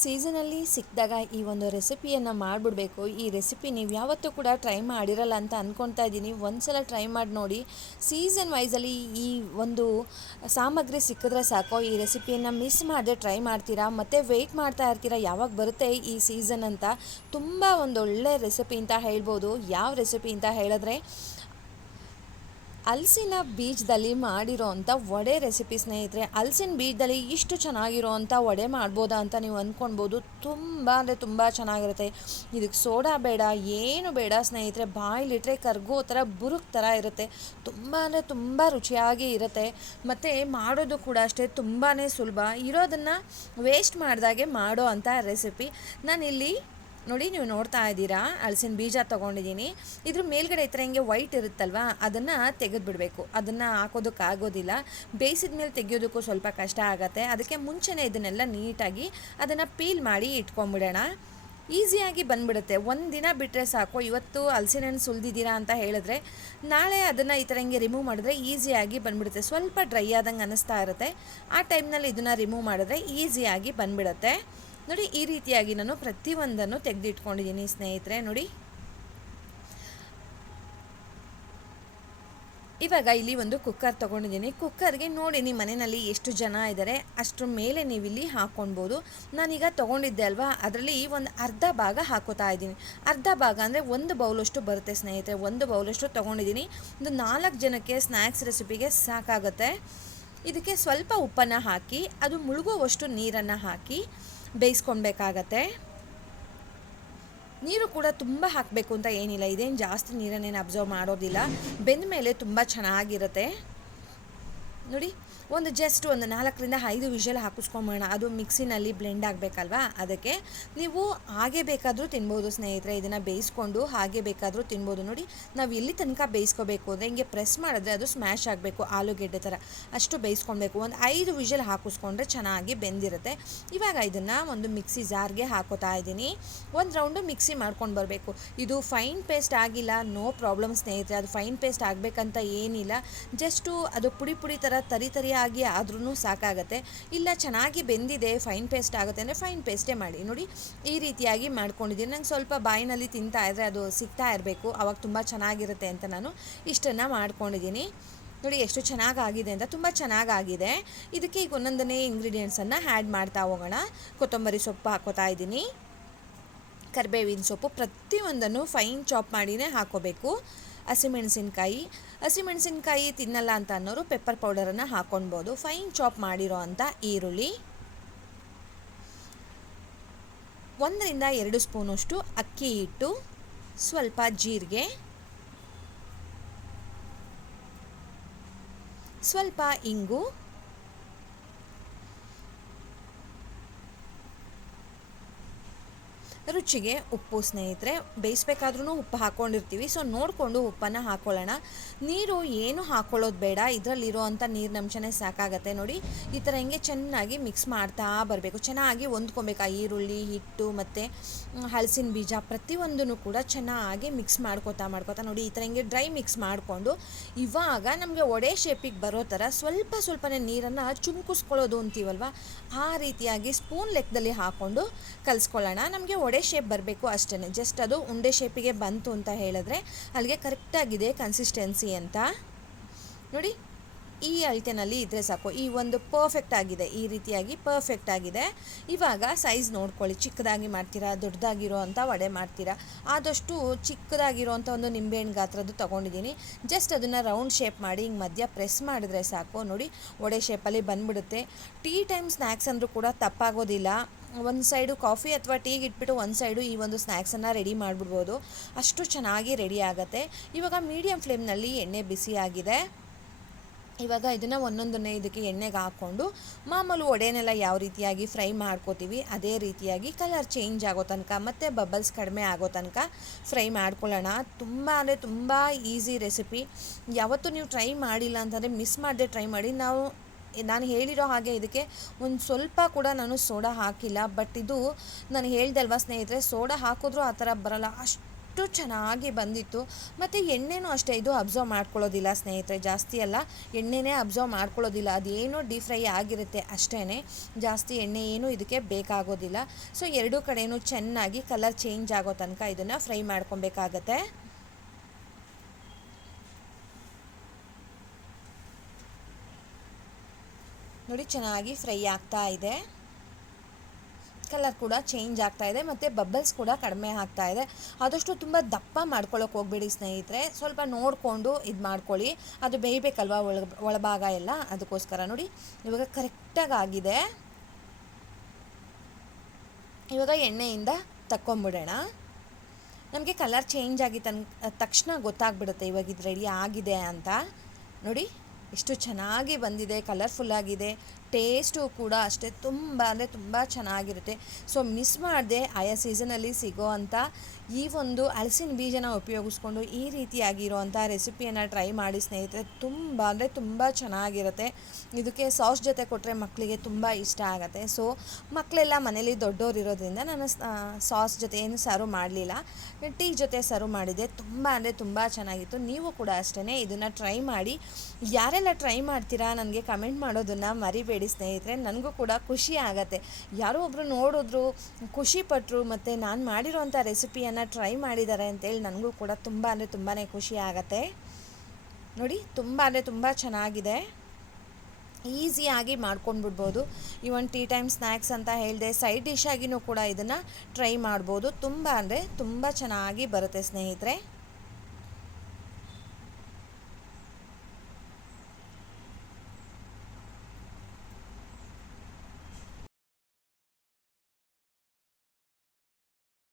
ಸೀಸನಲ್ಲಿ ಸಿಕ್ಕಿದಾಗ ಈ ಒಂದು ರೆಸಿಪಿಯನ್ನು ಮಾಡಿಬಿಡಬೇಕು. ಈ ರೆಸಿಪಿ ನೀವು ಯಾವತ್ತೂ ಕೂಡ ಟ್ರೈ ಮಾಡಿರಲ್ಲ ಅಂತ ಅಂದ್ಕೊಳ್ತಾ ಇದ್ದೀನಿ. ಒಂದು ಸಲ ಟ್ರೈ ಮಾಡಿ ನೋಡಿ. ಸೀಸನ್ ವೈಸಲ್ಲಿ ಈ ಒಂದು ಸಾಮಗ್ರಿ ಸಿಕ್ಕಿದ್ರೆ ಸಾಕು. ಈ ರೆಸಿಪಿಯನ್ನು ಮಿಸ್ ಮಾಡದೆ ಟ್ರೈ ಮಾಡ್ತೀರಾ? ಮತ್ತು ವೆಯ್ಟ್ ಮಾಡ್ತಾ ಇರ್ತೀರಾ? ಯಾವಾಗ ಬರುತ್ತೆ ಈ ಸೀಸನ್ ಅಂತ? ತುಂಬ ಒಂದು ಒಳ್ಳೆ ರೆಸಿಪಿ ಅಂತ ಹೇಳ್ಬೋದು. ಯಾವ ರೆಸಿಪಿ ಅಂತ ಹೇಳಿದ್ರೆ ಹಲಸಿನ ಬೀಜದಲ್ಲಿ ಮಾಡಿರೋ ಅಂಥ ವಡೆ ರೆಸಿಪಿ ಸ್ನೇಹಿತರೆ ಹಲಸಿನ ಬೀಜದಲ್ಲಿ ಇಷ್ಟು ಚೆನ್ನಾಗಿರೋ ಅಂಥ ವಡೆ ಮಾಡ್ಬೋದಾ ಅಂತ ನೀವು ಅಂದ್ಕೊಳ್ಬೋದು ತುಂಬ ಅಂದರೆ ತುಂಬ ಚೆನ್ನಾಗಿರುತ್ತೆ. ಇದಕ್ಕೆ ಸೋಡಾ ಬೇಡ, ಏನು ಬೇಡ ಸ್ನೇಹಿತರೆ ಬಾಯಿಲಿಟ್ರೆ ಕರ್ಗೋ ಥರ ಬುರುಕ್ ಥರ ಇರುತ್ತೆ. ತುಂಬ ಅಂದರೆ ತುಂಬ ರುಚಿಯಾಗಿ ಇರುತ್ತೆ. ಮತ್ತು ಮಾಡೋದು ಕೂಡ ಅಷ್ಟೇ ತುಂಬಾ ಸುಲಭ. ಇರೋದನ್ನು ವೇಸ್ಟ್ ಮಾಡಿದಾಗೆ ಮಾಡೋ ಅಂಥ ರೆಸಿಪಿ ನಾನಿಲ್ಲಿ ನೋಡಿ ನೀವು ನೋಡ್ತಾ ಇದ್ದೀರಾ? ಹಲಸಿನ ಬೀಜ ತೊಗೊಂಡಿದ್ದೀನಿ. ಇದ್ರ ಮೇಲ್ಗಡೆ ಈ ಥರ ಹಿಂಗೆ ವೈಟ್ ಇರುತ್ತಲ್ವ? ಅದನ್ನು ತೆಗೆದುಬಿಡಬೇಕು. ಅದನ್ನು ಹಾಕೋದಕ್ಕಾಗೋದಿಲ್ಲ ಬೇಯಿಸಿದ ಮೇಲೆ ತೆಗೆಯೋದಕ್ಕೂ ಸ್ವಲ್ಪ ಕಷ್ಟ ಆಗುತ್ತೆ. ಅದಕ್ಕೆ ಮುಂಚೆನೇ ಇದನ್ನೆಲ್ಲ ನೀಟಾಗಿ ಅದನ್ನು ಪೀಲ್ ಮಾಡಿ ಇಟ್ಕೊಂಬಿಡೋಣ. ಈಸಿಯಾಗಿ ಬಂದ್ಬಿಡುತ್ತೆ. ಒಂದು ದಿನ ಬಿಟ್ಟರೆ ಸಾಕು. ಇವತ್ತು ಹಲಸಿನ ಹಣ್ಣು ಸುಲಿದಿದ್ದೀರಾ ಅಂತ ಹೇಳಿದ್ರೆ ನಾಳೆ ಅದನ್ನು ಈ ಥರ ಹಿಂಗೆ ರಿಮೂವ್ ಮಾಡಿದ್ರೆ ಈಸಿಯಾಗಿ ಬಂದ್ಬಿಡುತ್ತೆ. ಸ್ವಲ್ಪ ಡ್ರೈ ಆದಂಗೆ ಅನ್ನಿಸ್ತಾ ಇರುತ್ತೆ. ಆ ಟೈಮ್ನಲ್ಲಿ ಇದನ್ನು ರಿಮೂವ್ ಮಾಡಿದ್ರೆ ಈಸಿಯಾಗಿ ಬಂದ್ಬಿಡುತ್ತೆ. ನೋಡಿ, ಈ ರೀತಿಯಾಗಿ ನಾನು ಪ್ರತಿಯೊಂದನ್ನು ತೆಗೆದಿಟ್ಕೊಂಡಿದ್ದೀನಿ, ಸ್ನೇಹಿತರೆ, ನೋಡಿ. ಇವಾಗ ಇಲ್ಲಿ ಒಂದು ಕುಕ್ಕರ್ ತೊಗೊಂಡಿದ್ದೀನಿ. ಕುಕ್ಕರ್ಗೆ ನೋಡಿ, ನಿಮ್ಮ ಮನೆಯಲ್ಲಿ ಎಷ್ಟು ಜನ ಇದ್ದಾರೆ ಅಷ್ಟರ ಮೇಲೆ ನೀವು ಇಲ್ಲಿ ಹಾಕ್ಕೊಳ್ಬೋದು ನಾನೀಗ ತೊಗೊಂಡಿದ್ದೆ ಅಲ್ವಾ, ಅದರಲ್ಲಿ ಒಂದು ಅರ್ಧ ಭಾಗ ಹಾಕೋತಾ ಇದ್ದೀನಿ. ಅರ್ಧ ಭಾಗ ಅಂದರೆ ಒಂದು ಬೌಲಷ್ಟು ಬರುತ್ತೆ, ಸ್ನೇಹಿತರೆ, ಒಂದು ಬೌಲಷ್ಟು ತೊಗೊಂಡಿದ್ದೀನಿ. ಒಂದು ನಾಲ್ಕು ಜನಕ್ಕೆ ಸ್ನ್ಯಾಕ್ಸ್ ರೆಸಿಪಿಗೆ ಸಾಕಾಗುತ್ತೆ. ಇದಕ್ಕೆ ಸ್ವಲ್ಪ ಉಪ್ಪನ್ನು ಹಾಕಿ, ಅದು ಮುಳುಗುವಷ್ಟು ನೀರನ್ನು ಹಾಕಿ ಬೇಯಿಸ್ಕೊಳ್ಬೇಕಾಗತ್ತೆ ನೀರು ಕೂಡ ತುಂಬ ಹಾಕಬೇಕು ಅಂತ ಏನಿಲ್ಲ. ಇದೇನು ಜಾಸ್ತಿ ನೀರನ್ನೇನು ಅಬ್ಸರ್ವ್ ಮಾಡೋದಿಲ್ಲ. ಬೆಂದ ಮೇಲೆ ತುಂಬ ಚೆನ್ನಾಗಿರುತ್ತೆ. ನೋಡಿ, ಒಂದು ಜಸ್ಟ್ ಒಂದು ನಾಲ್ಕರಿಂದ ಐದು ವಿಷಲ್ ಹಾಕಿಸ್ಕೊಂಬೋಣ ಅದು ಮಿಕ್ಸಿನಲ್ಲಿ ಬ್ಲೆಂಡ್ ಆಗಬೇಕಲ್ವಾ? ಅದಕ್ಕೆ ನೀವು ಹಾಗೆ ಬೇಕಾದರೂ ತಿನ್ಬೋದು ಸ್ನೇಹಿತರೆ. ಇದನ್ನು ಬೇಯಿಸ್ಕೊಂಡು ಹಾಗೆ ಬೇಕಾದರೂ ತಿನ್ಬೋದು. ನೋಡಿ, ನಾವು ಎಲ್ಲಿ ತನಕ ಬೇಯಿಸ್ಕೋಬೇಕು ಅಂದರೆ ಹಿಂಗೆ ಪ್ರೆಸ್ ಮಾಡಿದ್ರೆ ಅದು ಸ್ಮ್ಯಾಶ್ ಆಗಬೇಕು, ಆಲೂಗೆಡ್ಡೆ ಥರ ಅಷ್ಟು ಬೇಯಿಸ್ಕೊಳ್ಬೇಕು. ಒಂದು ಐದು ವಿಷಲ್ ಹಾಕಿಸ್ಕೊಂಡ್ರೆ ಚೆನ್ನಾಗಿ ಬೆಂದಿರುತ್ತೆ. ಇವಾಗ ಇದನ್ನು ಒಂದು ಮಿಕ್ಸಿ ಜಾರ್ಗೆ ಹಾಕೋತಾ ಇದ್ದೀನಿ. ಒಂದು ರೌಂಡು ಮಿಕ್ಸಿ ಮಾಡ್ಕೊಂಡು ಬರಬೇಕು. ಇದು ಫೈನ್ ಪೇಸ್ಟ್ ಆಗಿಲ್ಲ ನೋ ಪ್ರಾಬ್ಲಮ್ ಸ್ನೇಹಿತರೆ. ಅದು ಫೈನ್ ಪೇಸ್ಟ್ ಆಗಬೇಕಂತ ಏನಿಲ್ಲ. ಜಸ್ಟು ಅದು ಪುಡಿ ಪುಡಿ ಥರ ತರಿ ತರಿ ಆಗಿ ಆದ್ರೂ ಸಾಕಾಗತ್ತೆ. ಇಲ್ಲ, ಚೆನ್ನಾಗಿ ಬೆಂದಿದೆ ಫೈನ್ ಪೇಸ್ಟ್ ಆಗುತ್ತೆ ಅಂದರೆ ಫೈನ್ ಪೇಸ್ಟೇ ಮಾಡಿ. ನೋಡಿ, ಈ ರೀತಿಯಾಗಿ ಮಾಡ್ಕೊಂಡಿದ್ದೀನಿ. ನಂಗೆ ಸ್ವಲ್ಪ ಬಾಯಿನಲ್ಲಿ ತಿಂತಾ ಇದ್ದರೆ ಅದು ಸಿಗ್ತಾ ಇರಬೇಕು. ಅವಾಗ ತುಂಬ ಚೆನ್ನಾಗಿರುತ್ತೆ ಅಂತ ನಾನು ಇಷ್ಟನ್ನು ಮಾಡ್ಕೊಂಡಿದ್ದೀನಿ. ನೋಡಿ, ಎಷ್ಟು ಚೆನ್ನಾಗಾಗಿದೆ ಅಂತ. ತುಂಬ ಚೆನ್ನಾಗಾಗಿದೆ. ಇದಕ್ಕೆ ಈಗ ಒಂದೊಂದನೇ ಇಂಗ್ರೀಡಿಯೆಂಟ್ಸನ್ನು ಆ್ಯಡ್ ಮಾಡ್ತಾ ಹೋಗೋಣ. ಕೊತ್ತಂಬರಿ ಸೊಪ್ಪು ಹಾಕೋತಾ ಇದ್ದೀನಿ. ಕರಿಬೇವಿನ ಸೊಪ್ಪು ಪ್ರತಿಯೊಂದನ್ನು ಫೈನ್ ಚಾಪ್ ಮಾಡಿನೇ ಹಾಕೋಬೇಕು. ಹಸಿಮೆಣಸಿನ್ಕಾಯಿ ಹಸಿಮೆಣಸಿನ್ಕಾಯಿ ತಿನ್ನಲ್ಲ ಅಂತ ಅನ್ನೋರು ಪೆಪ್ಪರ್ ಪೌಡರನ್ನು ಹಾಕ್ಕೊಳ್ಬೋದು ಫೈನ್ ಚಾಪ್ ಮಾಡಿರೋ ಅಂಥ ಈರುಳ್ಳಿ. ಒಂದರಿಂದ ಎರಡು ಸ್ಪೂನಷ್ಟು ಅಕ್ಕಿ ಹಿಟ್ಟು. ಸ್ವಲ್ಪ ಜೀರಿಗೆ. ಸ್ವಲ್ಪ ಇಂಗು. ರುಚಿಗೆ ಉಪ್ಪು ಸ್ನೇಹಿತರೆ ಬೇಯಿಸ್ಬೇಕಾದ್ರೂ ಉಪ್ಪು ಹಾಕ್ಕೊಂಡಿರ್ತೀವಿ ಸೊ ನೋಡಿಕೊಂಡು ಉಪ್ಪನ್ನು ಹಾಕ್ಕೊಳ್ಳೋಣ ನೀರು ಏನು ಹಾಕ್ಕೊಳ್ಳೋದು ಬೇಡ, ಇದರಲ್ಲಿರೋ ಅಂಥ ನೀರಿನಂಶನೇ ಸಾಕಾಗತ್ತೆ ನೋಡಿ. ಈ ಥರ ಹಿಂಗೆ ಚೆನ್ನಾಗಿ ಮಿಕ್ಸ್ ಮಾಡ್ತಾ ಬರಬೇಕು. ಚೆನ್ನಾಗಿ ಹೊಂದ್ಕೊಬೇಕು. ಈರುಳ್ಳಿ, ಹಿಟ್ಟು ಮತ್ತು ಹಲಸಿನ ಬೀಜ ಪ್ರತಿಯೊಂದನ್ನು ಕೂಡ ಚೆನ್ನಾಗಿ ಮಿಕ್ಸ್ ಮಾಡ್ಕೋತಾ ಮಾಡ್ಕೋತಾ ನೋಡಿ. ಈ ಥರ ಹಿಂಗೆ ಡ್ರೈ ಮಿಕ್ಸ್ ಮಾಡಿಕೊಂಡು ಇವಾಗ ನಮಗೆ ಒಡೆ ಶೇಪಿಗೆ ಬರೋ ಥರ ಸ್ವಲ್ಪ ಸ್ವಲ್ಪನೇ ನೀರನ್ನು ಚುಮ್ಕಿಸ್ಕೊಳ್ಳೋದು ಅಂತೀವಲ್ವ? ಆ ರೀತಿಯಾಗಿ ಸ್ಪೂನ್ ಲೆಕ್ಕದಲ್ಲಿ ಹಾಕ್ಕೊಂಡು ಕಲಿಸ್ಕೊಳ್ಳೋಣ. ನಮಗೆ ಒಡೆ ಶೇಪ್ ಬರಬೇಕು ಅಷ್ಟೇ ಜಸ್ಟ್ ಅದು ಉಂಡೆ ಶೇಪಿಗೆ ಬಂತು ಅಂತ ಹೇಳಿದ್ರೆ ಅಲ್ಲಿಗೆ ಕರೆಕ್ಟಾಗಿದೆ ಕನ್ಸಿಸ್ಟೆನ್ಸಿ ಅಂತ. ನೋಡಿ, ಈ ಅಳತೆನಲ್ಲಿ ಇದ್ದರೆ ಸಾಕು. ಈ ಒಂದು ಪರ್ಫೆಕ್ಟ್ ಆಗಿದೆ. ಈ ರೀತಿಯಾಗಿ ಪರ್ಫೆಕ್ಟ್ ಆಗಿದೆ. ಇವಾಗ ಸೈಜ್ ನೋಡ್ಕೊಳ್ಳಿ. ಚಿಕ್ಕದಾಗಿ ಮಾಡ್ತೀರಾ, ದೊಡ್ಡದಾಗಿರೋ ಅಂಥ ವಡೆ ಮಾಡ್ತೀರಾ? ಆದಷ್ಟು ಚಿಕ್ಕದಾಗಿರೋ ಅಂಥ ಒಂದು ನಿಂಬೆಹಣ್ಣು ಗಾತ್ರದ್ದು ತೊಗೊಂಡಿದ್ದೀನಿ. ಜಸ್ಟ್ ಅದನ್ನು ರೌಂಡ್ ಶೇಪ್ ಮಾಡಿ ಹಿಂಗೆ ಮಧ್ಯ ಪ್ರೆಸ್ ಮಾಡಿದ್ರೆ ಸಾಕು. ನೋಡಿ, ವಡೆ ಶೇಪಲ್ಲಿ ಬಂದ್ಬಿಡುತ್ತೆ. ಟೀ ಟೈಮ್ ಸ್ನ್ಯಾಕ್ಸ್ ಅಂದರೂ ಕೂಡ ತಪ್ಪಾಗೋದಿಲ್ಲ. ಒಂದು ಸೈಡು ಕಾಫಿ ಅಥವಾ ಟೀಗೆ ಇಟ್ಬಿಟ್ಟು ಒಂದು ಸೈಡು ಈ ಒಂದು ಸ್ನ್ಯಾಕ್ಸನ್ನು ರೆಡಿ ಮಾಡಿಬಿಡ್ಬೋದು. ಅಷ್ಟು ಚೆನ್ನಾಗಿ ರೆಡಿ ಆಗುತ್ತೆ. ಇವಾಗ ಮೀಡಿಯಮ್ ಫ್ಲೇಮ್ನಲ್ಲಿ ಎಣ್ಣೆ ಬಿಸಿಯಾಗಿದೆ ಇವಾಗ ಇದನ್ನು ಒಂದೊಂದನ್ನೇ ಇದಕ್ಕೆ ಎಣ್ಣೆಗೆ ಹಾಕ್ಕೊಂಡು ಮಾಮೂಲು ಒಡೆನೆಲ್ಲ ಯಾವ ರೀತಿಯಾಗಿ ಫ್ರೈ ಮಾಡ್ಕೋತೀವಿ, ಅದೇ ರೀತಿಯಾಗಿ ಕಲರ್ ಚೇಂಜ್ ಆಗೋ ತನಕ ಮತ್ತು ಬಬಲ್ಸ್ ಕಡಿಮೆ ಆಗೋ ತನಕ ಫ್ರೈ ಮಾಡ್ಕೊಳ್ಳೋಣ. ತುಂಬ ಅಂದರೆ ತುಂಬ ಈಸಿ ರೆಸಿಪಿ. ಯಾವತ್ತೂ ನೀವು ಟ್ರೈ ಮಾಡಿಲ್ಲ ಅಂತಂದರೆ ಮಿಸ್ ಮಾಡದೆ ಟ್ರೈ ಮಾಡಿ. ನಾವು ನಾನು ಹೇಳಿರೋ ಹಾಗೆ ಇದಕ್ಕೆ ಒಂದು ಸ್ವಲ್ಪ ಕೂಡ ನಾನು ಸೋಡಾ ಹಾಕಿಲ್ಲ ಬಟ್ ಇದು ನಾನು ಹೇಳ್ದೆ ಅಲ್ವಾ ಸ್ನೇಹಿತರೆ, ಸೋಡಾ ಹಾಕಿದ್ರೂ ಆ ಥರ ಬರಲ್ಲ. ಅಷ್ಟು ಅಷ್ಟು ಚೆನ್ನಾಗಿ ಬಂದಿತ್ತು. ಮತ್ತು ಎಣ್ಣೆನೂ ಅಷ್ಟೇ, ಇದು ಅಬ್ಸರ್ವ್ ಮಾಡ್ಕೊಳ್ಳೋದಿಲ್ಲ ಸ್ನೇಹಿತರೆ, ಜಾಸ್ತಿ ಅಲ್ಲ. ಎಣ್ಣೆನೇ ಅಬ್ಸರ್ವ್ ಮಾಡ್ಕೊಳ್ಳೋದಿಲ್ಲ. ಅದೇನೋ ಡೀಪ್ ಫ್ರೈ ಆಗಿರುತ್ತೆ ಅಷ್ಟೇ ಜಾಸ್ತಿ ಎಣ್ಣೆ ಏನು ಇದಕ್ಕೆ ಬೇಕಾಗೋದಿಲ್ಲ. ಸೊ ಎರಡೂ ಕಡೆಯೂ ಚೆನ್ನಾಗಿ ಕಲರ್ ಚೇಂಜ್ ಆಗೋ ತನಕ ಇದನ್ನು ಫ್ರೈ ಮಾಡ್ಕೊಬೇಕಾಗತ್ತೆ. ನೋಡಿ, ಚೆನ್ನಾಗಿ ಫ್ರೈ ಆಗ್ತಾ ಇದೆ. ಕಲರ್ ಕೂಡ ಚೇಂಜ್ ಆಗ್ತಾ ಇದೆ, ಮತ್ತು ಬಬಲ್ಸ್ ಕೂಡ ಕಡಿಮೆ ಆಗ್ತಾ ಇದೆ. ಆದಷ್ಟು ತುಂಬ ದಪ್ಪ ಮಾಡ್ಕೊಳ್ಳೋಕೆ ಹೋಗ್ಬೇಡಿ ಸ್ನೇಹಿತರೆ. ಸ್ವಲ್ಪ ನೋಡಿಕೊಂಡು ಇದು ಮಾಡ್ಕೊಳ್ಳಿ. ಅದು ಬೇಯಬೇಕಲ್ವಾ ಒಳ ಒಳಭಾಗ ಎಲ್ಲ? ಅದಕ್ಕೋಸ್ಕರ ನೋಡಿ, ಇವಾಗ ಕರೆಕ್ಟಾಗಿ ಆಗಿದೆ. ಇವಾಗ ಎಣ್ಣೆಯಿಂದ ತಕ್ಕೊಂಬಿಡೋಣ. ನಮಗೆ ಕಲರ್ ಚೇಂಜ್ ಆಗಿ ತನ್, ತಕ್ಷಣ ಗೊತ್ತಾಗ್ಬಿಡುತ್ತೆ ಇವಾಗ ಇದು ರೆಡಿ ಆಗಿದೆ ಅಂತ. ನೋಡಿ. ಎಷ್ಟು ಚೆನ್ನಾಗಿ ಬಂದಿದೆ ಕಲರ್ಫುಲ್ ಆಗಿದೆ. ಟೇಸ್ಟು ಕೂಡ ಅಷ್ಟೇ ತುಂಬ, ಅಂದರೆ ತುಂಬ ಚೆನ್ನಾಗಿರುತ್ತೆ. ಸೊ, ಮಿಸ್ ಮಾಡದೆ ಆಯಾ ಸೀಸನಲ್ಲಿ ಸಿಗೋ ಅಂಥ ಈ ಒಂದು ಹಲಸಿನ ಬೀಜನ ಉಪಯೋಗಿಸ್ಕೊಂಡು ಈ ರೀತಿಯಾಗಿರೋವಂಥ ರೆಸಿಪಿಯನ್ನು ಟ್ರೈ ಮಾಡಿ ಸ್ನೇಹಿತರೆ. ತುಂಬ, ಅಂದರೆ ತುಂಬ ಚೆನ್ನಾಗಿರುತ್ತೆ. ಇದಕ್ಕೆ ಸಾಸ್ ಜೊತೆ ಕೊಟ್ಟರೆ ಮಕ್ಕಳಿಗೆ ತುಂಬ ಇಷ್ಟ ಆಗುತ್ತೆ. ಸೊ, ಮಕ್ಕಳೆಲ್ಲ ಮನೇಲಿ ದೊಡ್ಡೋರು ಇರೋದ್ರಿಂದ ನಾನು ಸಾಸ್ ಜೊತೆ ಏನು ಸರ್ವ್ ಮಾಡಲಿಲ್ಲ. ಟೀ ಜೊತೆ ಸರ್ವ್ ಮಾಡಿದೆ ತುಂಬ, ಅಂದರೆ ತುಂಬ ಚೆನ್ನಾಗಿತ್ತು. ನೀವು ಕೂಡ ಅಷ್ಟೇ ಇದನ್ನು ಟ್ರೈ ಮಾಡಿ. ಯಾರೆಲ್ಲ ಟ್ರೈ ಮಾಡ್ತೀರಾ ನನಗೆ ಕಮೆಂಟ್ ಮಾಡೋದನ್ನು ಮರಿಬೇಡಿ. ಸ್ನೇಹಿತರೆ, ನನಗೂ ಕೂಡ ಖುಷಿ ಆಗತ್ತೆ. ಯಾರೋ ಒಬ್ಬರು ನೋಡಿದ್ರು, ಖುಷಿ ಪಟ್ಟರು ಮತ್ತು ನಾನು ಮಾಡಿರೋವಂಥ ರೆಸಿಪಿಯನ್ನು ಟ್ರೈ ಮಾಡಿದ್ದಾರೆ ಅಂತೇಳಿ ನನಗೂ ಕೂಡ ತುಂಬ ಅಂದರೆ ತುಂಬಾ ಖುಷಿ ಆಗತ್ತೆ. ನೋಡಿ, ತುಂಬ ಅಂದರೆ ತುಂಬ ಚೆನ್ನಾಗಿದೆ. ಈಸಿಯಾಗಿ ಮಾಡ್ಕೊಂಡ್ಬಿಡ್ಬೋದು. ಇವನ್ ಟೀ ಟೈಮ್ ಸ್ನ್ಯಾಕ್ಸ್ ಅಂತ ಹೇಳಿದೆ, ಸೈಡ್ ಡಿಶ್ ಆಗಿನೂ ಕೂಡ ಇದನ್ನು ಟ್ರೈ ಮಾಡ್ಬೋದು. ತುಂಬ ಅಂದರೆ ತುಂಬ ಚೆನ್ನಾಗಿ ಬರುತ್ತೆ ಸ್ನೇಹಿತರೆ.